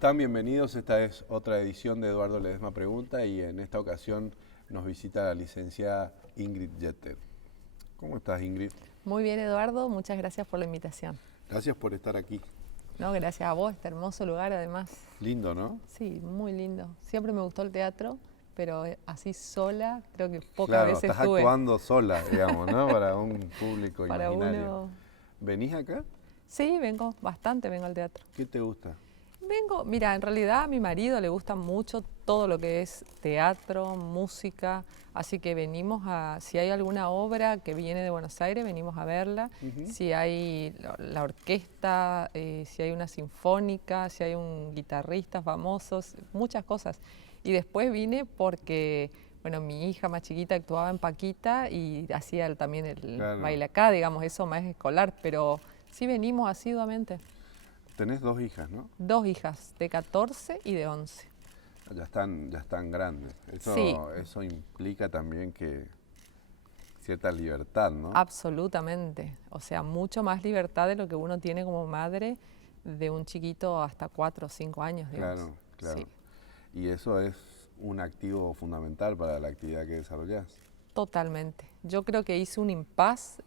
están? Bienvenidos. Esta es otra edición de Eduardo Ledesma Pregunta y en esta ocasión nos visita la licenciada Ingrid Jeter. ¿Cómo estás, Ingrid? Muy bien, Eduardo. Muchas gracias por la invitación. Gracias por estar aquí. No, gracias a vos. Este hermoso lugar, además. Lindo, ¿no? Sí, muy lindo. Siempre me gustó el teatro, pero así sola, creo que pocas Claro, veces estás estuve. actuando sola, digamos, ¿no? Para un público Para imaginario. uno. ¿Venís acá? Sí, vengo al teatro. ¿Qué te gusta? Mira, en realidad a mi marido le gusta mucho todo lo que es teatro, música, así que si hay alguna obra que viene de Buenos Aires, venimos a verla. Si hay la orquesta, si hay una sinfónica, si hay un guitarrista famoso, muchas cosas. Y después vine porque, bueno, mi hija más chiquita actuaba en Paquita y hacía también el baile acá, digamos, eso más escolar, pero sí venimos asiduamente. Tenés dos hijas, ¿no? Dos hijas, de 14 y de 11. Ya están grandes. Sí. Eso implica también que cierta libertad, ¿no? Absolutamente. O sea, mucho más libertad de lo que uno tiene como madre de un chiquito hasta 4 o 5 años, digamos. Claro, claro. Sí. Y eso es un activo fundamental para la actividad que desarrollás. Totalmente. Yo creo que hice un impas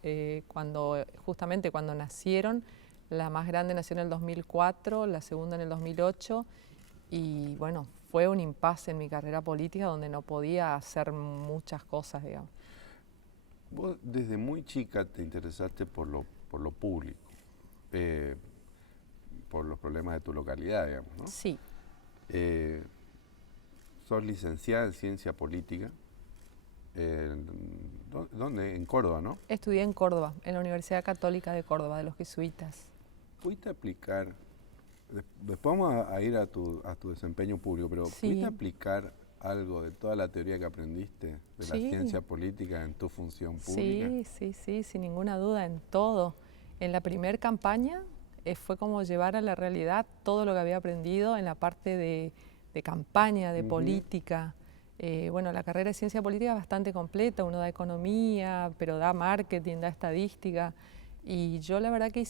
justamente cuando nacieron. La más grande nació en el 2004, la segunda en el 2008 y bueno, fue un impasse en mi carrera política donde no podía hacer muchas cosas, digamos. Vos desde muy chica te interesaste por lo público, por los problemas de tu localidad, digamos, ¿no? Sí. Sos licenciada en Ciencia Política. ¿Dónde? En Córdoba, ¿no? Estudié en Córdoba, en la Universidad Católica de Córdoba, de los jesuitas. ¿Pudiste aplicar, después vamos a ir a tu desempeño público, pero Sí. ¿pudiste aplicar algo de toda la teoría que aprendiste de la ciencia política en tu función pública? Sí, sin ninguna duda, en todo. En la primer campaña fue como llevar a la realidad todo lo que había aprendido en la parte de campaña, de política. Bueno, la carrera de ciencia política es bastante completa, uno da economía, pero da marketing, da estadística. Y yo la verdad que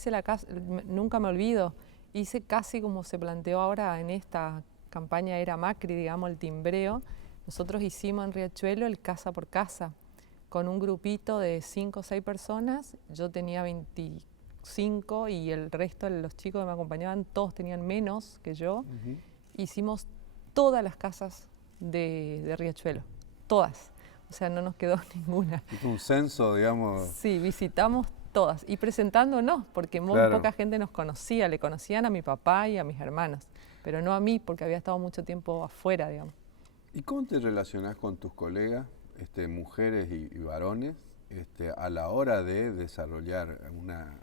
nunca me olvido, hice casi como se planteó ahora en esta campaña era Macri, digamos, el timbreo. Nosotros hicimos en Riachuelo el casa por casa, con un grupito de 5 o 6 personas. Yo tenía 25 y el resto de los chicos que me acompañaban, todos tenían menos que yo. Hicimos todas las casas de Riachuelo, todas. O sea, no nos quedó ninguna. Hizo un censo, digamos. Sí, visitamos todas y presentándonos, porque muy poca gente nos conocía, le conocían a mi papá y a mis hermanos, pero no a mí, porque había estado mucho tiempo afuera, digamos. ¿Y cómo te relacionás con tus colegas, mujeres y varones, a la hora de desarrollar una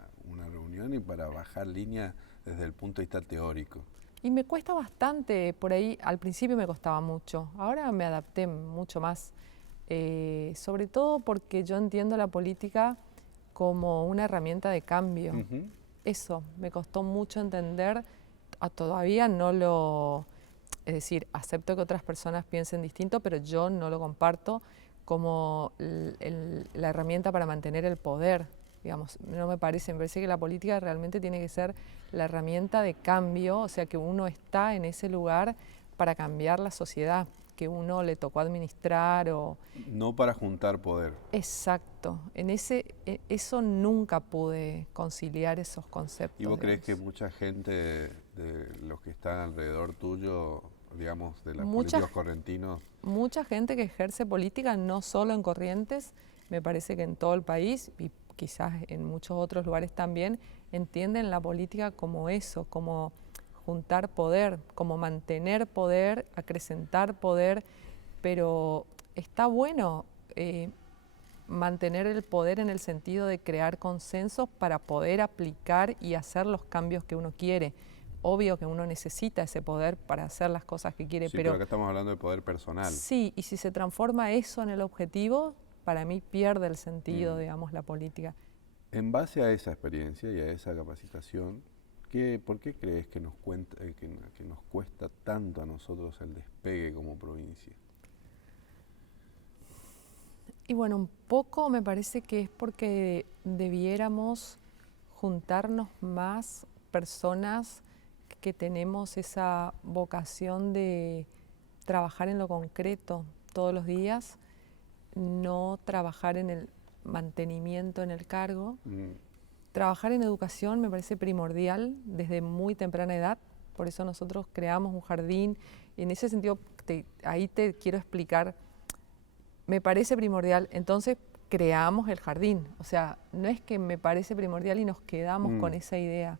reunión y para bajar línea desde el punto de vista teórico? Y me cuesta bastante, por ahí al principio me costaba mucho, ahora me adapté mucho más, sobre todo porque yo entiendo la política como una herramienta de cambio. Eso, me costó mucho entender, todavía no lo... Es decir, acepto que otras personas piensen distinto, pero yo no lo comparto como la herramienta para mantener el poder. Digamos, me parece que la política realmente tiene que ser la herramienta de cambio, o sea, que uno está en ese lugar para cambiar la sociedad que uno le tocó administrar o... No para juntar poder. Exacto. Eso nunca pude conciliar esos conceptos. ¿Y vos crees que mucha gente de los que están alrededor tuyo, digamos, de los políticos correntinos? Mucha gente que ejerce política, no solo en Corrientes, me parece que en todo el país y quizás en muchos otros lugares también, entienden la política como eso, como juntar poder, como mantener poder, acrecentar poder, pero está bueno mantener el poder en el sentido de crear consensos para poder aplicar y hacer los cambios que uno quiere. Obvio que uno necesita ese poder para hacer las cosas que quiere, pero acá estamos hablando de poder personal. Sí, y si se transforma eso en el objetivo, para mí pierde el sentido, digamos, la política. En base a esa experiencia y a esa capacitación, ¿por qué crees que nos cuesta tanto a nosotros el despegue como provincia? Y bueno, un poco me parece que es porque debiéramos juntarnos más personas que tenemos esa vocación de trabajar en lo concreto todos los días, no trabajar en el mantenimiento en el cargo. Trabajar en educación me parece primordial desde muy temprana edad, por eso nosotros creamos un jardín. En ese sentido, ahí te quiero explicar, me parece primordial, entonces creamos el jardín. O sea, no es que me parece primordial y nos quedamos con esa idea.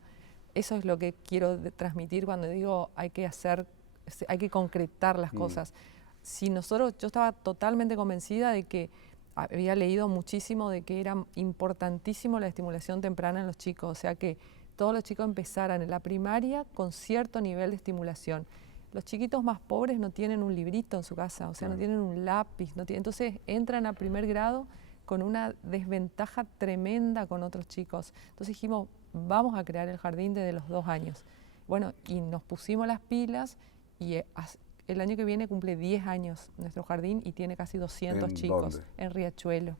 Eso es lo que quiero transmitir cuando digo hay que concretar las cosas. Si yo estaba totalmente convencida de que había leído muchísimo de que era importantísimo la estimulación temprana en los chicos, o sea que todos los chicos empezaran en la primaria con cierto nivel de estimulación. Los chiquitos más pobres no tienen un librito en su casa, o sea, no tienen un lápiz, entonces entran a primer grado con una desventaja tremenda con otros chicos. Entonces dijimos, vamos a crear el jardín desde los 2 años. Bueno, y nos pusimos las pilas y el año que viene cumple 10 años nuestro jardín y tiene casi 200 ¿En chicos. dónde? En Riachuelo.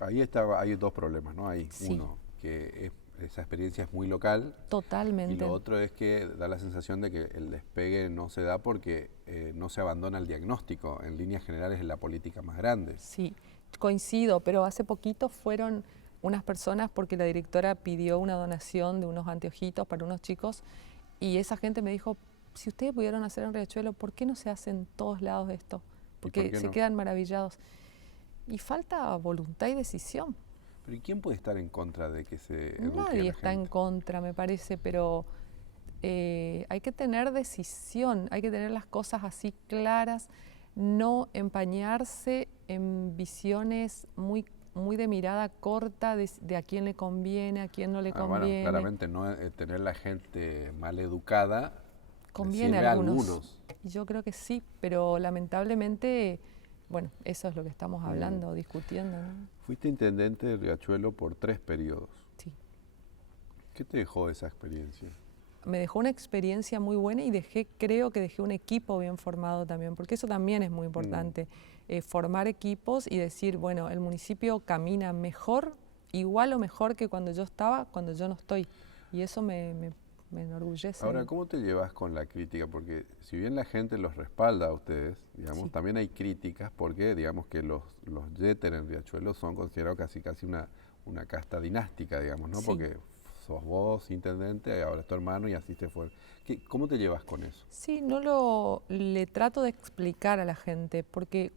Ahí hay 2 problemas, ¿no? Hay uno, que esa experiencia es muy local. Totalmente. Y lo otro es que da la sensación de que el despegue no se da porque no se abandona el diagnóstico. En líneas generales es la política más grande. Sí, coincido, pero hace poquito fueron unas personas porque la directora pidió una donación de unos anteojitos para unos chicos y esa gente me dijo, si ustedes pudieron hacer en Riachuelo, ¿por qué no se hace en todos lados esto? Porque se quedan maravillados. Y falta voluntad y decisión. ¿Pero y quién puede estar en contra de que se eduque a la Nadie está gente? en contra, me parece, pero hay que tener decisión, hay que tener las cosas así claras, no empañarse en visiones muy de mirada corta de a quién le conviene, a quién no le conviene. Bueno, claramente no tener la gente mal educada conviene a algunos. Y yo creo que sí, pero lamentablemente, bueno, eso es lo que estamos hablando, discutiendo, ¿no? Fuiste intendente de Riachuelo por 3 periodos. Sí. ¿Qué te dejó esa experiencia? Me dejó una experiencia muy buena y creo que dejé un equipo bien formado también, porque eso también es muy importante, formar equipos y decir, bueno, el municipio camina mejor, igual o mejor que cuando yo estaba, cuando yo no estoy. Y eso me enorgullece. Ahora, ¿cómo te llevas con la crítica? Porque si bien la gente los respalda a ustedes, digamos, también hay críticas porque, digamos, que los Jeter en Riachuelo son considerados casi una casta dinástica, digamos, ¿no? Porque sos vos, intendente, ahora es tu hermano y así se fue. ¿Cómo te llevas con eso? Sí, le trato de explicar a la gente, porque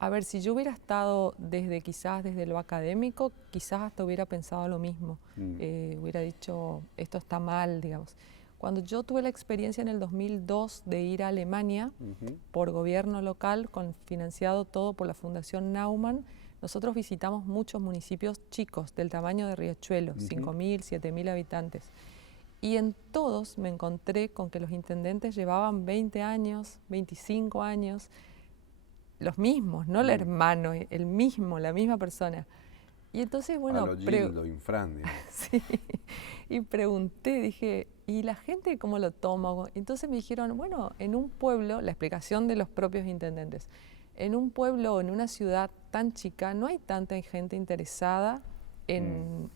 a ver, si yo hubiera estado quizás desde lo académico, quizás hasta hubiera pensado lo mismo. Hubiera dicho, esto está mal, digamos. Cuando yo tuve la experiencia en el 2002 de ir a Alemania por gobierno local, financiado todo por la Fundación Naumann, nosotros visitamos muchos municipios chicos del tamaño de Riachuelo, 5.000, 7.000 habitantes. Y en todos me encontré con que los intendentes llevaban 20 años, 25 años, los mismos, no el hermano, el mismo, la misma persona. Y entonces, bueno... A lo Gildo, Infran, sí, y pregunté, dije, ¿y la gente cómo lo toma? Entonces me dijeron, bueno, en un pueblo, la explicación de los propios intendentes, en un pueblo o en una ciudad tan chica no hay tanta gente interesada en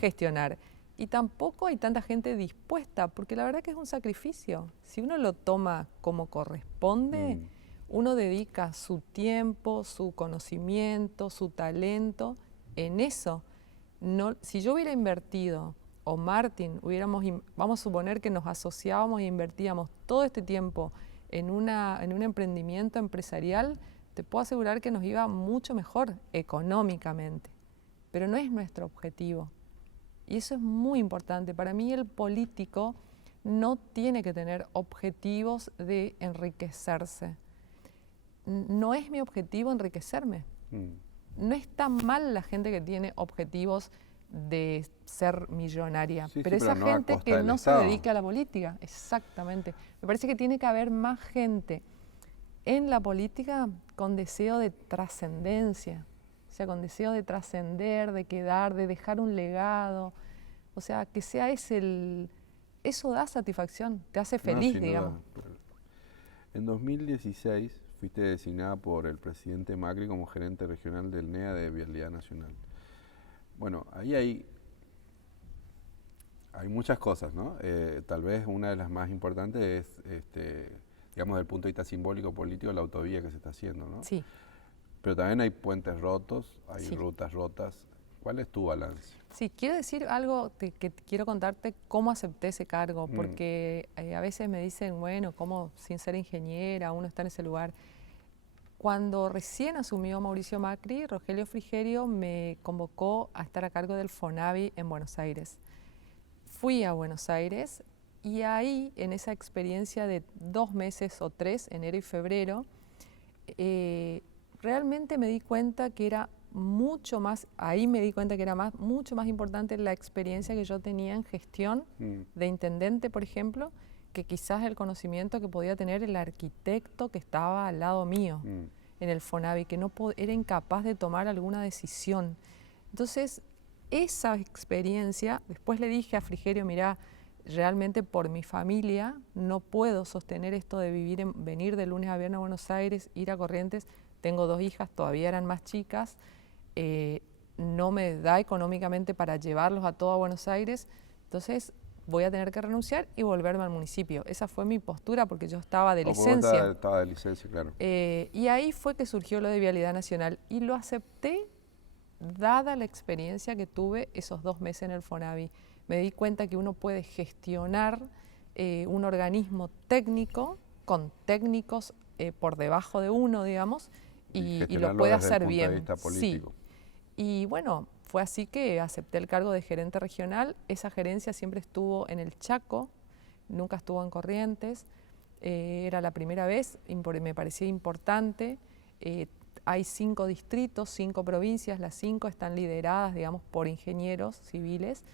gestionar. Y tampoco hay tanta gente dispuesta, porque la verdad que es un sacrificio. Si uno lo toma como corresponde, uno dedica su tiempo, su conocimiento, su talento en eso. No, si yo hubiera invertido, o Martín, vamos a suponer que nos asociábamos e invertíamos todo este tiempo en un emprendimiento empresarial, te puedo asegurar que nos iba mucho mejor económicamente. Pero no es nuestro objetivo. Y eso es muy importante. Para mí el político no tiene que tener objetivos de enriquecerse. No es mi objetivo enriquecerme. No está mal la gente que tiene objetivos de ser millonaria, pero esa gente que no se dedica a la política, exactamente. Me parece que tiene que haber más gente en la política con deseo de trascendencia, o sea, con deseo de trascender, de quedar, de dejar un legado, o sea, que sea eso da satisfacción, te hace feliz, digamos. En 2016 fuiste designada por el presidente Macri como gerente regional del NEA de Vialidad Nacional. Bueno, ahí Hay muchas cosas, ¿no? Tal vez una de las más importantes es, digamos, desde el punto de vista simbólico, político, la autovía que se está haciendo, ¿no? Sí, Pero también hay puentes rotos, hay sí. rutas rotas. ¿Cuál es tu balance? Sí, quiero decir algo que quiero contarte cómo acepté ese cargo, porque a veces me dicen, bueno, ¿cómo sin ser ingeniera uno está en ese lugar? Cuando recién asumió Mauricio Macri, Rogelio Frigerio me convocó a estar a cargo del FONAVI en Buenos Aires. Fui a Buenos Aires y ahí, en esa experiencia de 2 meses o 3, enero y febrero, realmente me di cuenta que era mucho más, ahí me di cuenta que era mucho más importante la experiencia que yo tenía en gestión de intendente, por ejemplo, que quizás el conocimiento que podía tener el arquitecto que estaba al lado mío en el FONAVI, que no era incapaz de tomar alguna decisión. Entonces, esa experiencia, después le dije a Frigerio, mirá, realmente por mi familia no puedo sostener esto de venir de lunes a viernes a Buenos Aires, ir a Corrientes. Tengo 2 hijas, todavía eran más chicas, no me da económicamente para llevarlos a todo a Buenos Aires, entonces voy a tener que renunciar y volverme al municipio. Esa fue mi postura porque yo estaba de licencia. Estaba de licencia, claro. Y ahí fue que surgió lo de Vialidad Nacional y lo acepté dada la experiencia que tuve esos 2 meses en el FONAVI. Me di cuenta que uno puede gestionar un organismo técnico con técnicos por debajo de uno, digamos, y lo puede hacer bien. Sí. Y bueno, fue así que acepté el cargo de gerente regional. Esa gerencia siempre estuvo en el Chaco, nunca estuvo en Corrientes. Era la primera vez, me parecía importante. Hay 5 distritos, 5 provincias, las 5 están lideradas, digamos, por ingenieros civiles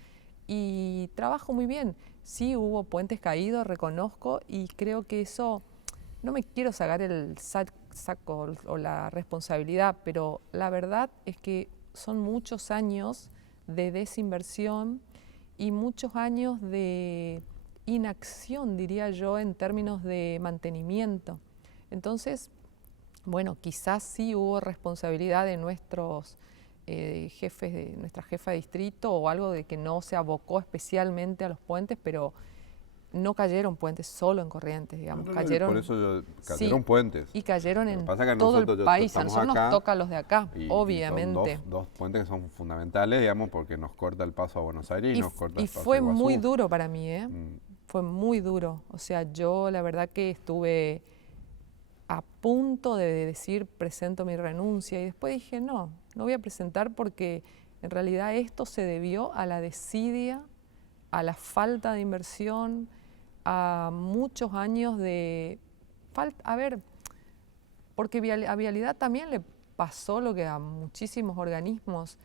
y trabajo muy bien. Sí hubo puentes caídos, reconozco, y creo que eso, no me quiero sacar el saco o la responsabilidad, pero la verdad es que son muchos años de desinversión y muchos años de inacción, diría yo, en términos de mantenimiento. Entonces, bueno, quizás sí hubo responsabilidad de nuestros jefes, de nuestra jefa de distrito o algo de que no se abocó especialmente a los puentes, pero no cayeron puentes solo en Corrientes, digamos. Cayeron, por eso cayeron puentes. Y cayeron en todo el país. A nosotros nos toca los de acá, obviamente. Y son dos puentes que son fundamentales, digamos, porque nos corta el paso a Buenos Aires y nos corta el paso a Iguazú. Y fue muy duro para mí, Fue muy duro. O sea, yo la verdad que estuve a punto de decir presento mi renuncia y después dije no voy a presentar porque en realidad esto se debió a la desidia, a la falta de inversión, a muchos años de falta. A ver, porque a Vialidad también le pasó lo que a muchísimos organismos,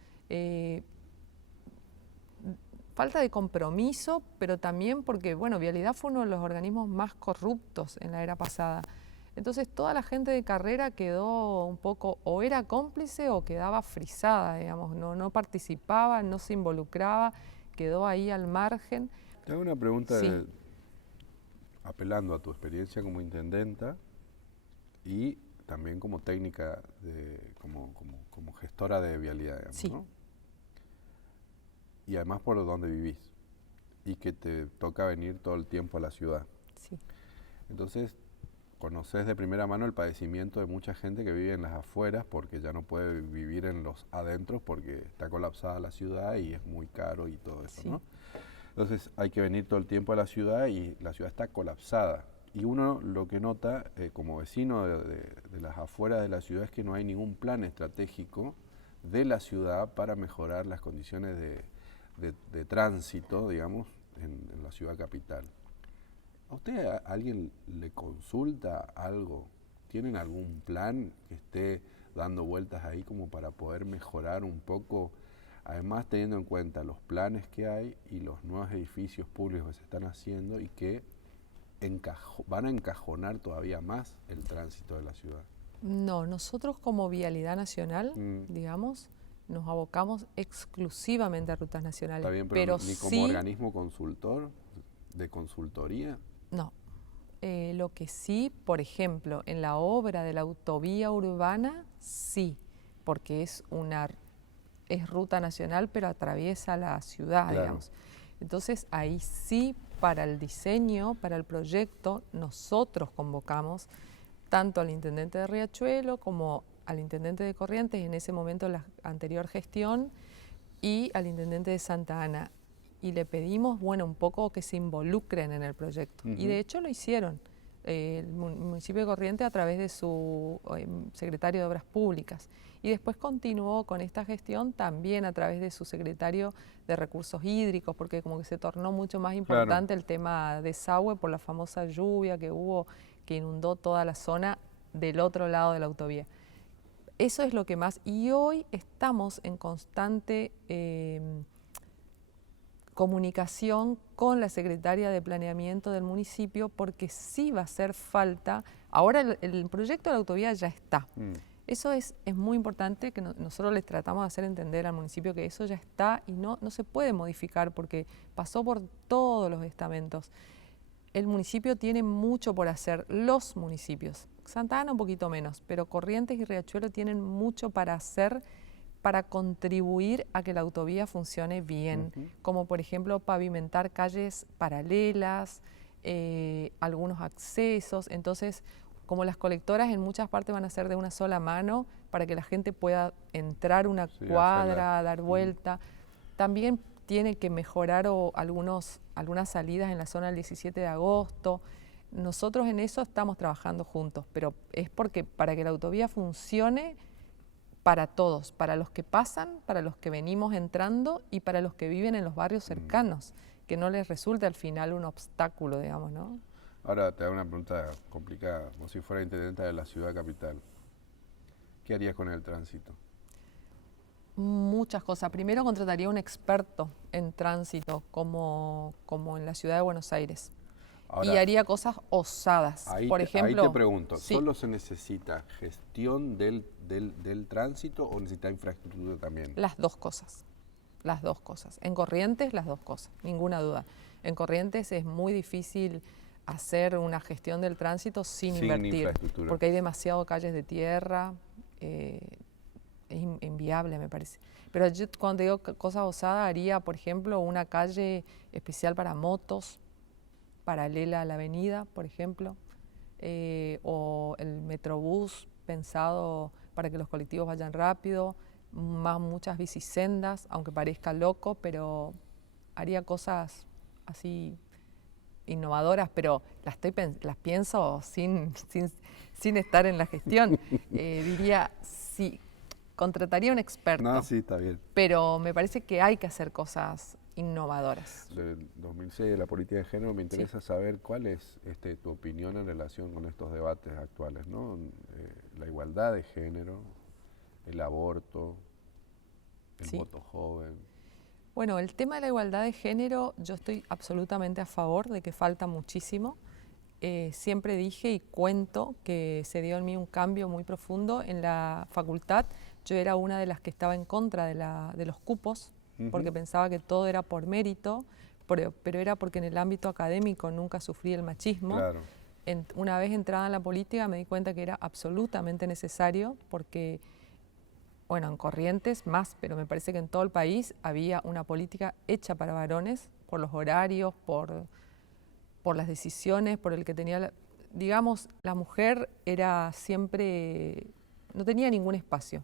falta de compromiso, pero también porque, bueno, Vialidad fue uno de los organismos más corruptos en la era pasada. Entonces toda la gente de carrera quedó un poco, o era cómplice o quedaba frisada, digamos, no participaba, no se involucraba, quedó ahí al margen. Te hago una pregunta apelando a tu experiencia como intendenta y también como técnica, como gestora de vialidad, digamos, ¿no? Y además por donde vivís y que te toca venir todo el tiempo a la ciudad. Sí. Entonces, conoces de primera mano el padecimiento de mucha gente que vive en las afueras porque ya no puede vivir en los adentros porque está colapsada la ciudad y es muy caro y todo eso, ¿no? Entonces hay que venir todo el tiempo a la ciudad y la ciudad está colapsada. Y uno lo que nota como vecino de las afueras de la ciudad es que no hay ningún plan estratégico de la ciudad para mejorar las condiciones de tránsito, digamos, en la ciudad capital. ¿A usted alguien le consulta algo? ¿Tienen algún plan que esté dando vueltas ahí como para poder mejorar un poco? Además, teniendo en cuenta los planes que hay y los nuevos edificios públicos que se están haciendo y que van a encajonar todavía más el tránsito de la ciudad. No, nosotros como Vialidad Nacional, digamos, nos abocamos exclusivamente a rutas nacionales. Está bien, pero ni como organismo consultor, de consultoría. No. Lo que sí, por ejemplo, en la obra de la autovía urbana, sí, porque es ruta nacional, pero atraviesa la ciudad, digamos. Entonces ahí sí, para el diseño, para el proyecto, nosotros convocamos tanto al intendente de Riachuelo como al intendente de Corrientes, en ese momento la anterior gestión, y al intendente de Santa Ana. Y le pedimos, bueno, un poco que se involucren en el proyecto. Y de hecho lo hicieron. El municipio de Corrientes a través de su secretario de Obras Públicas. Y después continuó con esta gestión también a través de su secretario de Recursos Hídricos, porque como que se tornó mucho más importante el tema de desagüe por la famosa lluvia que hubo, que inundó toda la zona del otro lado de la autovía. Eso es lo que más, y hoy estamos en constante comunicación con la secretaria de Planeamiento del municipio, porque sí va a hacer falta. Ahora el proyecto de la autovía ya está. Eso es muy importante, que nosotros les tratamos de hacer entender al municipio que eso ya está y no se puede modificar porque pasó por todos los estamentos. El municipio tiene mucho por hacer, los municipios. Santa Ana un poquito menos, pero Corrientes y Riachuelo tienen mucho para hacer para contribuir a que la autovía funcione bien, como por ejemplo pavimentar calles paralelas, algunos accesos. Entonces, como las colectoras en muchas partes van a ser de una sola mano, para que la gente pueda entrar una cuadra, dar vuelta. También tiene que mejorar algunas salidas en la zona del 17 de agosto. Nosotros en eso estamos trabajando juntos, pero es porque para que la autovía funcione para todos, para los que pasan, para los que venimos entrando y para los que viven en los barrios cercanos, que no les resulte al final un obstáculo, digamos, ¿no? Ahora te hago una pregunta complicada. Vos, si fuera intendenta de la ciudad capital, ¿qué harías con el tránsito? Muchas cosas. Primero contrataría un experto en tránsito, como en la ciudad de Buenos Aires. Ahora, y haría cosas osadas. Por ejemplo, ahí te pregunto, ¿solo se necesita gestión del tránsito o necesita infraestructura también? Las dos cosas. Las dos cosas. En Corrientes, las dos cosas, ninguna duda. En Corrientes es muy difícil hacer una gestión del tránsito sin invertir, porque hay demasiado calles de tierra, es inviable, me parece. Pero yo, cuando digo cosas osadas, haría, por ejemplo, una calle especial para motos, paralela a la avenida, por ejemplo, o el metrobús pensado para que los colectivos vayan rápido, muchas bicisendas, aunque parezca loco, pero haría cosas así innovadoras, pero las pienso sin estar en la gestión. Diría, sí, contrataría un experto. No, sí, está bien. Pero me parece que hay que hacer cosas innovadoras. Del 2006 de la política de género, me interesa saber cuál es tu opinión en relación con estos debates actuales, ¿no? La igualdad de género, el aborto, el voto joven. Bueno, el tema de la igualdad de género, yo estoy absolutamente a favor de que falta muchísimo. Siempre dije y cuento que se dio en mí un cambio muy profundo en la facultad. Yo era una de las que estaba en contra de los cupos, porque pensaba que todo era por mérito, pero era porque en el ámbito académico nunca sufrí el machismo. Claro. Una vez entrada en la política me di cuenta que era absolutamente necesario, porque, bueno, en Corrientes más, pero me parece que en todo el país había una política hecha para varones, por los horarios, por las decisiones, por el que tenía, digamos, la mujer era siempre, no tenía ningún espacio.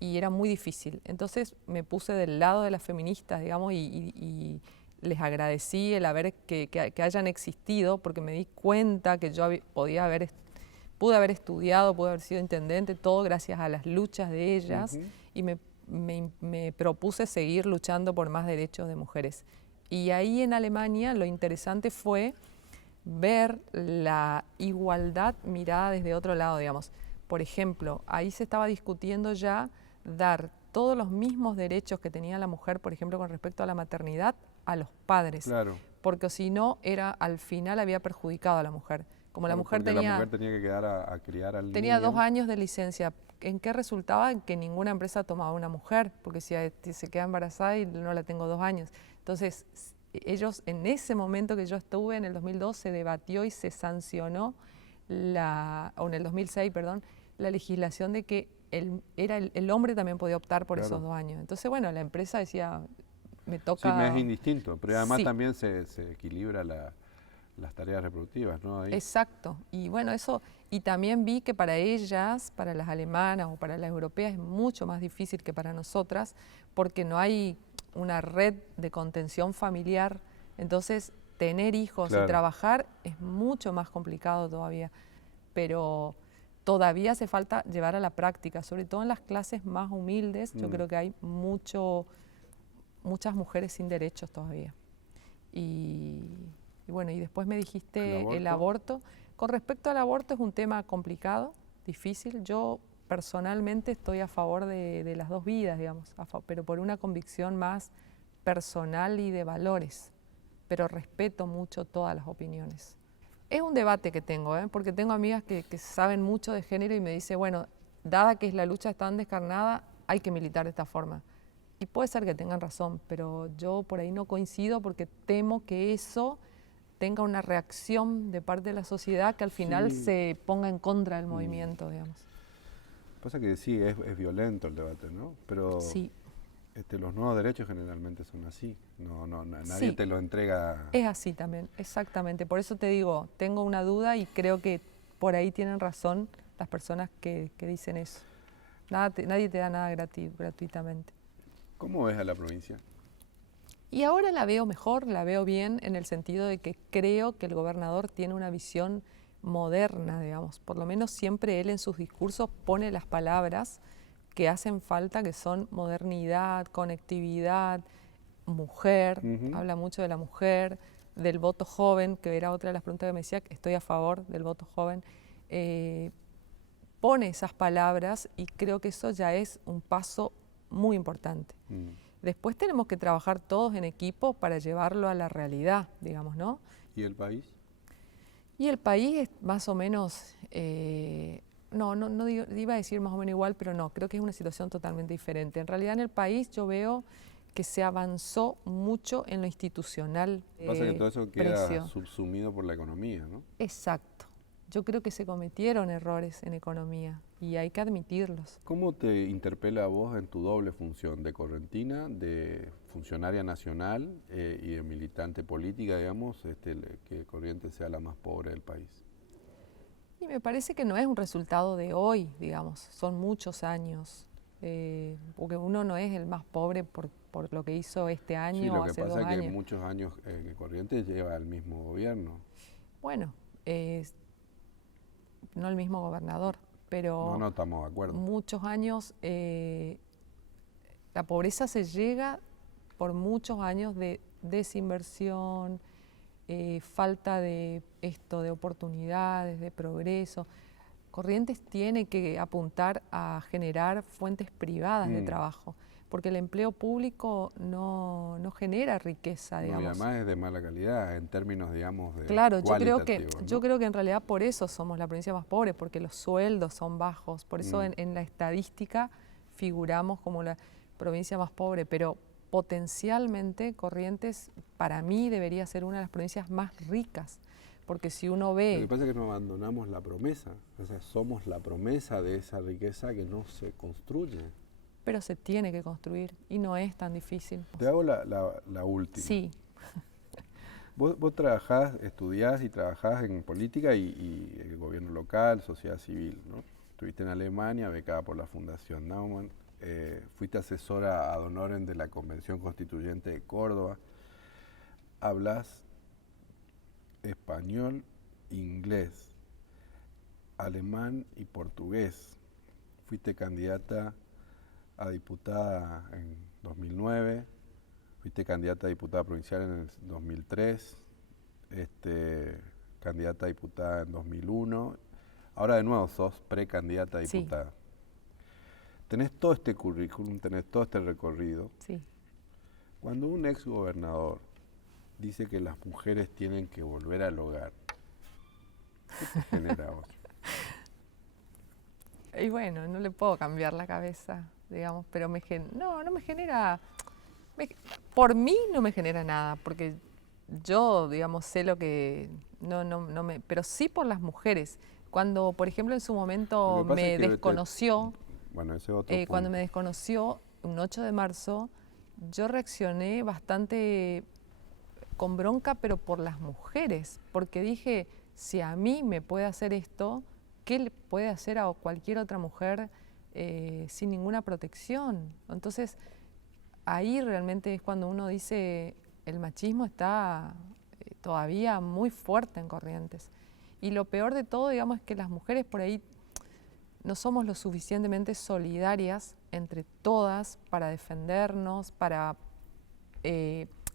Y era muy difícil. Entonces me puse del lado de las feministas, digamos, y les agradecí el que hayan existido, porque me di cuenta que yo pude haber estudiado, pude haber sido intendente, todo gracias a las luchas de ellas, y me propuse seguir luchando por más derechos de mujeres. Y ahí en Alemania lo interesante fue ver la igualdad mirada desde otro lado, digamos. Por ejemplo, ahí se estaba discutiendo ya dar todos los mismos derechos que tenía la mujer, por ejemplo, con respecto a la maternidad, a los padres. Claro. Porque si no, al final había perjudicado a la mujer. Como la mujer la mujer tenía que quedar a criar al niño. Tenía 2 años de licencia. ¿En qué resultaba? En que ninguna empresa tomaba una mujer, porque si se queda embarazada y no la tengo 2 años. Entonces, ellos, en ese momento que yo estuve, en el 2002, se debatió y se sancionó, o en el 2006, perdón, la legislación de que el hombre también podía optar por esos 2 años. Entonces, bueno, la empresa decía, me Sí, toca... me es indistinto, pero además Sí. también se equilibra las tareas reproductivas, ¿no? Ahí. Exacto, y bueno, eso, y también vi que para ellas, para las alemanas o para las europeas es mucho más difícil que para nosotras, porque no hay una red de contención familiar, entonces tener hijos y Claro. trabajar es mucho más complicado todavía, pero todavía hace falta llevar a la práctica, sobre todo en las clases más humildes, yo creo que hay muchas mujeres sin derechos todavía. Y, y bueno, y después me dijiste el aborto. Con respecto al aborto es un tema complicado, difícil. Yo personalmente estoy a favor de las dos vidas, digamos, pero por una convicción más personal y de valores. Pero respeto mucho todas las opiniones. Es un debate que tengo, porque tengo amigas que saben mucho de género y me dicen, bueno, dada que la lucha es tan descarnada, hay que militar de esta forma. Y puede ser que tengan razón, pero yo por ahí no coincido porque temo que eso tenga una reacción de parte de la sociedad que al final se ponga en contra del movimiento, digamos. Pasa que sí, es violento el debate, ¿no? Pero Sí. Los nuevos derechos generalmente son así. Nadie Sí, te lo entrega. es así también, exactamente. Por eso te digo, tengo una duda y creo que por ahí tienen razón las personas que dicen eso. Nadie te da nada gratuitamente. ¿Cómo ves a la provincia? Y ahora la veo mejor, la veo bien en el sentido de que creo que el gobernador tiene una visión moderna, digamos. Por lo menos siempre él en sus discursos pone las palabras que hacen falta, que son modernidad, conectividad, mujer, habla mucho de la mujer, del voto joven, que era otra de las preguntas que me decía, que estoy a favor del voto joven. Pone esas palabras y creo que eso ya es un paso muy importante. Después tenemos que trabajar todos en equipo para llevarlo a la realidad, digamos, ¿no? ¿Y el país? Y el país es más o menos, iba a decir más o menos igual, pero no, creo que es una situación totalmente diferente. En realidad en el país yo veo que se avanzó mucho en lo institucional. Pasa que todo eso queda subsumido por la economía, ¿no? Exacto. Yo creo que se cometieron errores en economía y hay que admitirlos. ¿Cómo te interpela a vos en tu doble función de correntina, de funcionaria nacional y de militante política, digamos, que Corrientes sea la más pobre del país? Y me parece que no es un resultado de hoy, digamos, son muchos años, porque uno no es el más pobre por lo que hizo este año o hace 2 años. Sí, lo que pasa es que muchos años que Corrientes lleva el mismo gobierno. Bueno, no el mismo gobernador, pero no estamos de acuerdo. Muchos años, la pobreza se llega por muchos años de desinversión, falta de oportunidades, de progreso. Corrientes tiene que apuntar a generar fuentes privadas de trabajo, porque el empleo público no genera riqueza, digamos. Y además es de mala calidad en términos, digamos, de claro, cualitativos, yo creo que en realidad por eso somos la provincia más pobre, porque los sueldos son bajos, por eso en la estadística figuramos como la provincia más pobre, pero potencialmente Corrientes para mí debería ser una de las provincias más ricas, porque si uno ve... Lo que pasa es que no abandonamos la promesa, o sea, somos la promesa de esa riqueza que no se construye. Pero se tiene que construir y no es tan difícil. Te hago la última. Sí. Vos trabajás, estudiás y trabajás en política y el gobierno local, sociedad civil, ¿no? Estuviste en Alemania, becada por la Fundación Naumann, fuiste asesora ad honorem de la Convención Constituyente de Córdoba, hablas español, inglés, alemán y portugués. Fuiste candidata a diputada en 2009, fuiste candidata a diputada provincial en el 2003, candidata a diputada en 2001, ahora de nuevo sos precandidata a diputada. Sí. Tenés todo este currículum, tenés todo este recorrido. Sí. Cuando un ex gobernador dice que las mujeres tienen que volver al hogar, ¿qué te genera a vos? Y bueno, no le puedo cambiar la cabeza, digamos, pero no me genera, por mí no me genera nada, porque yo, digamos, sé lo que, pero sí por las mujeres. Cuando, por ejemplo, en su momento me desconoció, bueno, ese otro cuando me desconoció, un 8 de marzo, yo reaccioné bastante con bronca, pero por las mujeres, porque dije, si a mí me puede hacer esto, ¿qué le puede hacer a cualquier otra mujer sin ninguna protección? Entonces, ahí realmente es cuando uno dice, el machismo está todavía muy fuerte en Corrientes. Y lo peor de todo, digamos, es que las mujeres por ahí no somos lo suficientemente solidarias entre todas para defendernos, para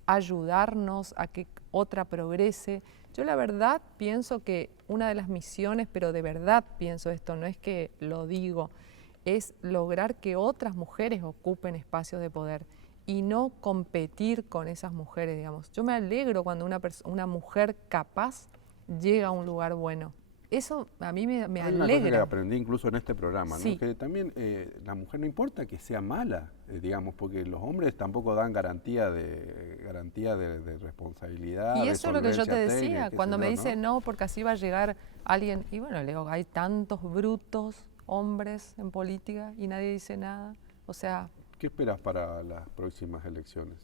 ayudarnos a que otra progrese. Yo la verdad pienso que una de las misiones, pero de verdad pienso esto, no es que lo digo, es lograr que otras mujeres ocupen espacios de poder y no competir con esas mujeres, digamos. Yo me alegro cuando una mujer capaz llega a un lugar bueno. Eso a mí me Hay alegra. una cosa que aprendí incluso en este programa, ¿no? Sí. Que también la mujer no importa que sea mala, digamos, porque los hombres tampoco dan garantía de responsabilidad. Y de eso es lo que yo te solvencia decía, técnica, qué cuando sé me yo, dicen no, porque así va a llegar alguien, y bueno, le digo, hay tantos brutos hombres en política y nadie dice nada, o sea... ¿Qué esperas para las próximas elecciones?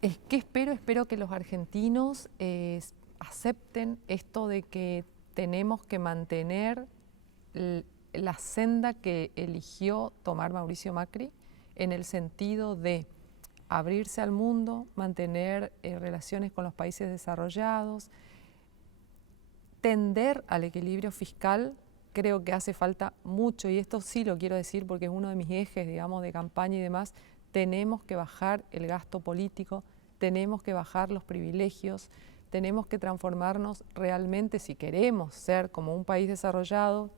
¿Qué espero? Espero que los argentinos acepten esto de que tenemos que mantener la senda que eligió tomar Mauricio Macri en el sentido de abrirse al mundo, mantener relaciones con los países desarrollados, tender al equilibrio fiscal. Creo que hace falta mucho, y esto sí lo quiero decir porque es uno de mis ejes, digamos, de campaña y demás. Tenemos que bajar el gasto político, tenemos que bajar los privilegios, tenemos que transformarnos realmente si queremos ser como un país desarrollado.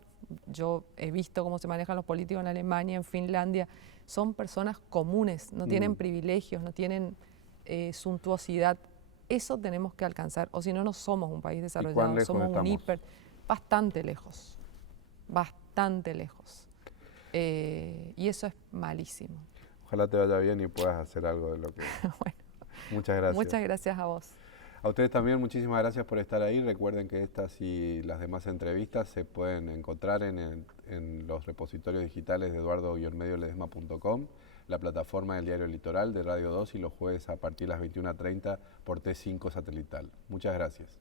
Yo he visto cómo se manejan los políticos en Alemania, en Finlandia. Son personas comunes, no tienen privilegios, no tienen suntuosidad. Eso tenemos que alcanzar, o si no, no somos un país desarrollado, somos un hiper, bastante lejos, bastante lejos. Y eso es malísimo. Ojalá te vaya bien y puedas hacer algo de lo que... Bueno, muchas gracias. Muchas gracias a vos. A ustedes también muchísimas gracias por estar ahí. Recuerden que estas y las demás entrevistas se pueden encontrar en los repositorios digitales de eduardo-medioledesma.com, la plataforma del Diario Litoral de Radio 2 y los jueves a partir de las 21:30 por T5 satelital. Muchas gracias.